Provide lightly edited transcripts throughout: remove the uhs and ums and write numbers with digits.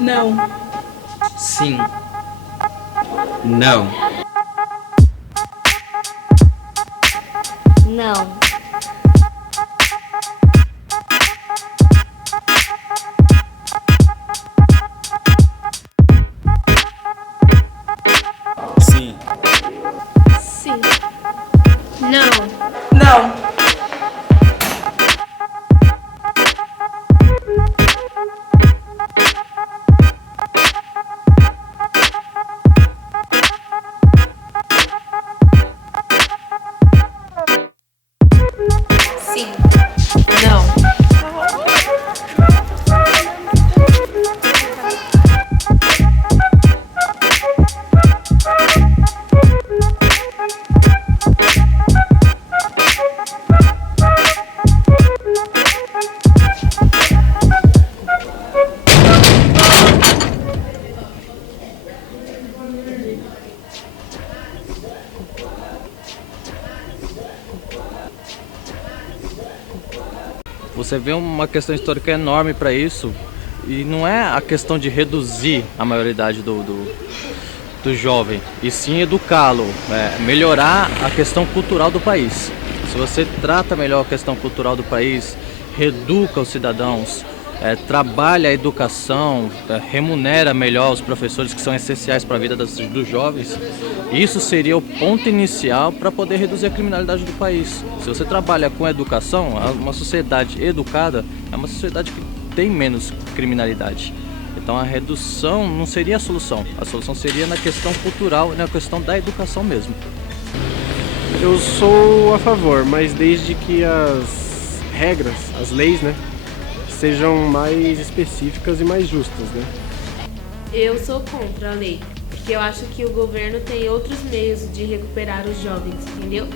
Não. Sim. Não. Não. Sim. Sim. Não. Não. Sim. Não. Você vê uma questão histórica enorme para isso, e não é a questão de reduzir a maioridade do jovem, e sim educá-lo, melhorar a questão cultural do país. Se você trata melhor a questão cultural do país, reeduca os cidadãos, trabalha a educação, remunera melhor os professores que são essenciais para a vida dos jovens, isso seria o ponto inicial para poder reduzir a criminalidade do país. Se você trabalha com educação, uma sociedade educada é uma sociedade que tem menos criminalidade. Então a redução não seria a solução seria na questão cultural e na questão da educação mesmo. Eu sou a favor, mas desde que as regras, as leis, né, sejam mais específicas e mais justas, né? Eu sou contra a lei, porque eu acho que o governo tem outros meios de recuperar os jovens, entendeu?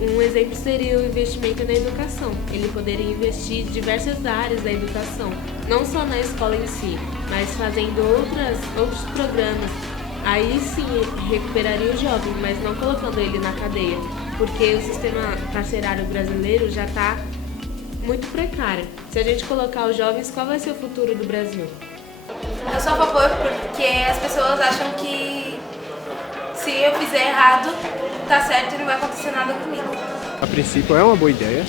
Um exemplo seria o investimento na educação. Ele poderia investir em diversas áreas da educação, não só na escola em si, mas fazendo outros programas. Aí sim recuperaria o jovem, mas não colocando ele na cadeia, porque o sistema carcerário brasileiro já está muito precário. Se a gente colocar os jovens, qual vai ser o futuro do Brasil? Eu sou a favor porque as pessoas acham que se eu fizer errado, tá certo e não vai acontecer nada comigo. A princípio é uma boa ideia,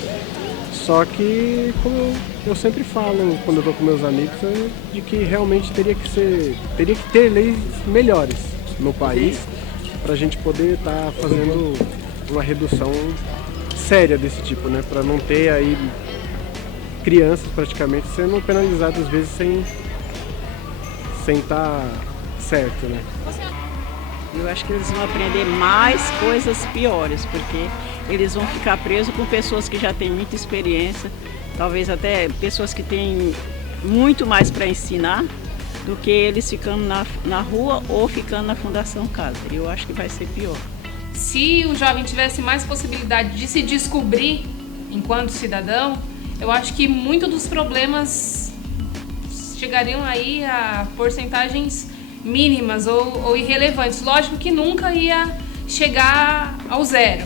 só que, como eu sempre falo quando eu tô com meus amigos, é de que realmente teria que ter leis melhores no país para a gente poder estar fazendo uma redução séria desse tipo, né? Para não ter aí crianças praticamente sendo penalizadas às vezes sem estar certo, né? Eu acho que eles vão aprender mais coisas piores, porque eles vão ficar presos com pessoas que já têm muita experiência, talvez até pessoas que têm muito mais para ensinar do que eles ficando na rua ou ficando na Fundação Casa. Eu acho que vai ser pior. Se o jovem tivesse mais possibilidade de se descobrir enquanto cidadão, eu acho que muitos dos problemas chegariam aí a porcentagens mínimas ou irrelevantes. Lógico que nunca ia chegar ao zero,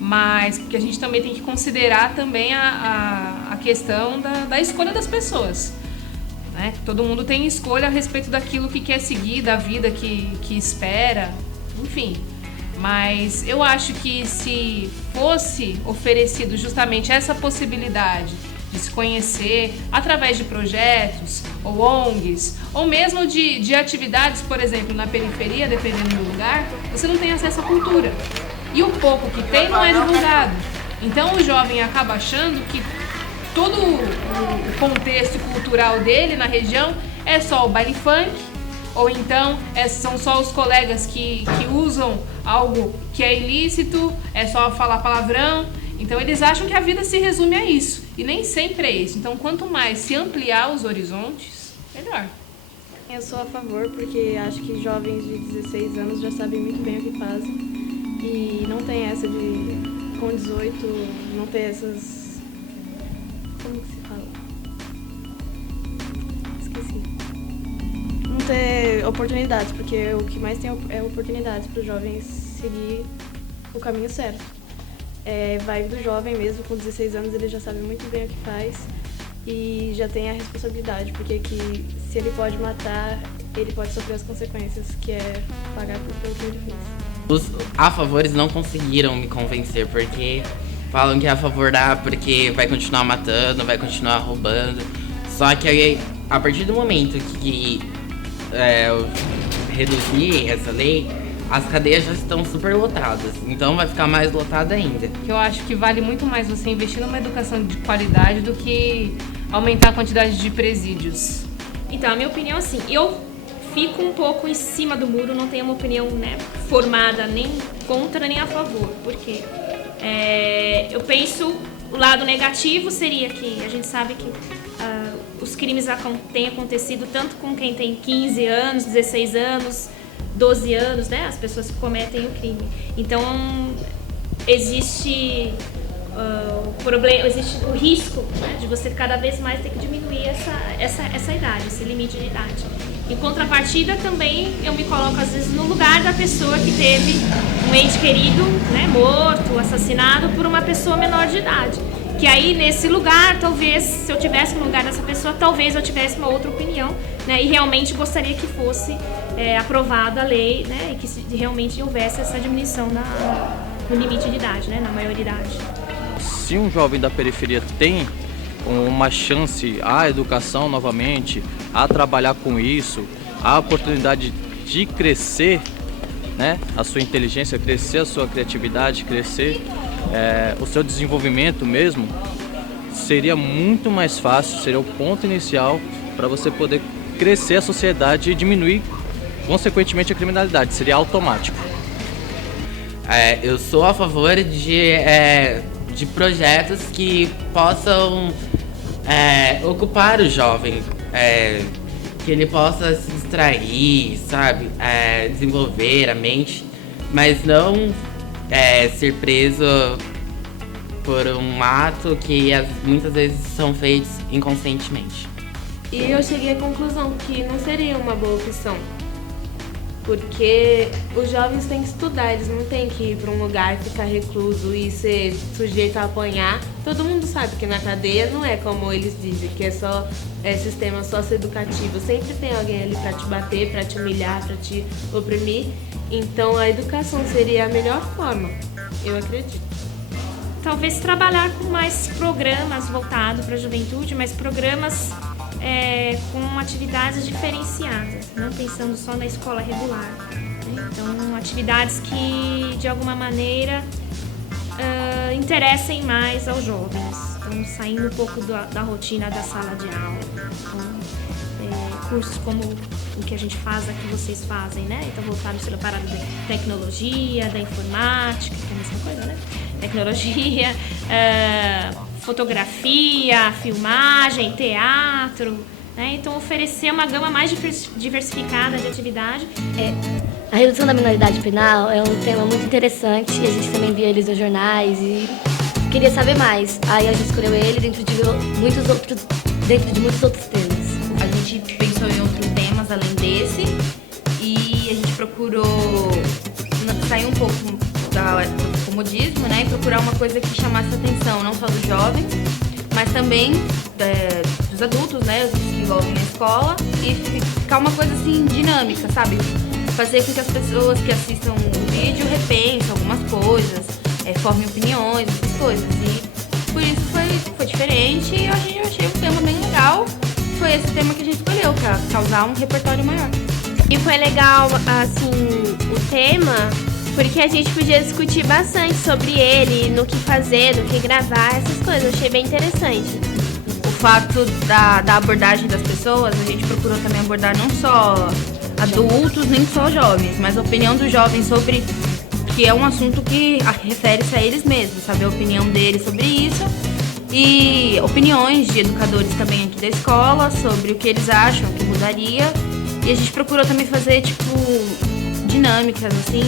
mas porque a gente também tem que considerar também a questão da escolha das pessoas, né? Todo mundo tem escolha a respeito daquilo que quer seguir, da vida que espera, enfim. Mas eu acho que se fosse oferecido justamente essa possibilidade de se conhecer através de projetos ou ONGs, ou mesmo de atividades, por exemplo, na periferia, dependendo do lugar, você não tem acesso à cultura. E o pouco que tem não é divulgado. Então o jovem acaba achando que todo o contexto cultural dele na região é só o baile funk, ou então são só os colegas que usam algo que é ilícito, é só falar palavrão. Então eles acham que a vida se resume a isso, e nem sempre é isso. Então quanto mais se ampliar os horizontes, melhor. Eu sou a favor porque acho que jovens de 16 anos já sabem muito bem o que fazem e não tem essa de, com 18, não ter essas... Como que se fala? Esqueci. Não ter oportunidades, porque o que mais tem é oportunidades para os jovens seguir o caminho certo. Vai do jovem mesmo, com 16 anos ele já sabe muito bem o que faz, e já tem a responsabilidade, porque que, se ele pode matar, ele pode sofrer as consequências, que é pagar pelo que ele fez. Os a favores não conseguiram me convencer, porque falam que é a favor porque vai continuar matando, vai continuar roubando. Só que aí, a partir do momento que eu reduzir essa lei, as cadeias já estão super lotadas, então vai ficar mais lotada ainda. Eu acho que vale muito mais você investir numa educação de qualidade do que aumentar a quantidade de presídios. Então, a minha opinião, assim, eu fico um pouco em cima do muro, não tenho uma opinião, né, formada nem contra nem a favor, porque eu penso, o lado negativo seria que a gente sabe que os crimes têm acontecido tanto com quem tem 15 anos, 16 anos, 12 anos, né, as pessoas que cometem o crime. Então, existe existe o risco, né, de você cada vez mais ter que diminuir essa idade, esse limite de idade. Em contrapartida, também eu me coloco às vezes no lugar da pessoa que teve um ente querido, né, morto, assassinado por uma pessoa menor de idade. Que aí, nesse lugar, talvez, se eu tivesse no lugar dessa pessoa, talvez eu tivesse uma outra opinião, né, e realmente gostaria que fosse aprovada a lei, né, e que realmente houvesse essa diminuição no limite de idade, né, na maioridade. Se um jovem da periferia tem uma chance à educação novamente, a trabalhar com isso, a oportunidade de crescer, né, a sua inteligência, crescer a sua criatividade, crescer o seu desenvolvimento mesmo, seria muito mais fácil, seria o ponto inicial para você poder crescer a sociedade e diminuir, consequentemente, a criminalidade, seria automático. Eu sou a favor de projetos que possam ocupar o jovem, que ele possa se distrair, sabe, desenvolver a mente, mas não ser preso por um ato que muitas vezes são feitos inconscientemente. E eu cheguei à conclusão que não seria uma boa opção, porque os jovens têm que estudar, eles não têm que ir para um lugar, ficar recluso e ser sujeito a apanhar. Todo mundo sabe que na cadeia não é como eles dizem, que é só sistema socioeducativo. Sempre tem alguém ali para te bater, para te humilhar, para te oprimir. Então a educação seria a melhor forma, eu acredito. Talvez trabalhar com mais programas voltados para a juventude, mas programas com atividades diferenciadas, não pensando só na escola regular, né? Então, atividades que, de alguma maneira, interessem mais aos jovens. Então, saindo um pouco da rotina da sala de aula. Então, cursos como o que a gente faz aqui, vocês fazem, né? Então, voltados pela parada da tecnologia, da informática, que é a mesma coisa, né? Tecnologia, fotografia, filmagem, teatro, né? Então oferecer uma gama mais diversificada de atividade. A redução da minoridade penal é um tema muito interessante e a gente também via eles nos jornais e queria saber mais. Aí a gente escolheu ele dentro de muitos outros temas. A gente pensou em outros temas além desse e a gente procurou sair um pouco do comodismo, né, e procurar uma coisa que chamasse a atenção não só dos jovens, mas também dos adultos, né, os que envolvem na escola, e ficar uma coisa assim dinâmica, sabe? Fazer com que as pessoas que assistam o vídeo repensem algumas coisas, formem opiniões, essas coisas. E por isso foi diferente e eu achei um tema bem legal. Foi esse tema que a gente escolheu, para causar um repertório maior. E foi legal, assim, o tema, porque a gente podia discutir bastante sobre ele, no que fazer, no que gravar, essas coisas. Eu achei bem interessante. O fato da abordagem das pessoas, a gente procurou também abordar não só adultos, nem só jovens, mas a opinião dos jovens sobre, que é um assunto que refere-se a eles mesmos, saber a opinião deles sobre isso. E opiniões de educadores também aqui da escola sobre o que eles acham que mudaria. E a gente procurou também fazer, dinâmicas, assim,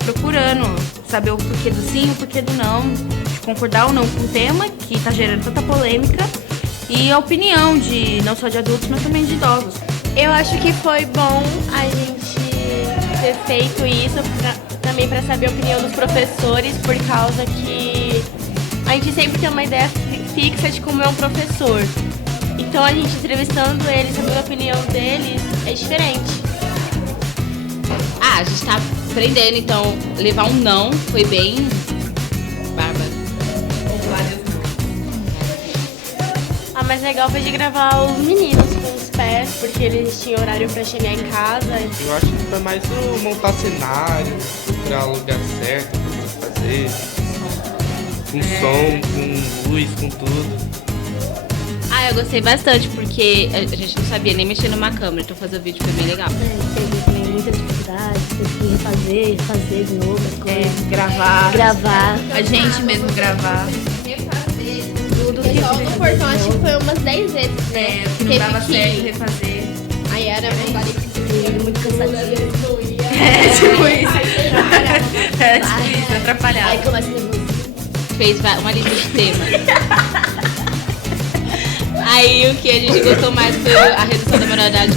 procurando saber o porquê do sim, o porquê do não, de concordar ou não com o tema, que está gerando tanta polêmica, e a opinião não só de adultos, mas também de idosos. Eu acho que foi bom a gente ter feito isso também para saber a opinião dos professores, por causa que a gente sempre tem uma ideia fixa de como é um professor. Então a gente entrevistando eles, sabendo a opinião deles, é diferente. Ah, a gente tá aprendendo, então levar um não foi bem bárbaro. A mais legal foi de gravar os meninos com os pés, porque eles tinham horário pra chegar em casa. Eu acho que foi mais o montar cenário, procurar o lugar certo pra fazer, com som, com luz, com tudo. Ah, eu gostei bastante, porque a gente não sabia nem mexer numa câmera, então fazer o vídeo foi bem legal. Teve também muitas dificuldades, teve que refazer de novo as coisas. Gravar. A gente mesmo gravar. Tudo que no portão acho que foi umas 10 vezes, né? Que não dava certo refazer. Aí era muito cansativo. Tipo isso. Era tipo isso, atrapalhado. Aí começa a nervoso. Fez uma lista de temas. Aí o que a gente gostou mais foi a redução da moralidade.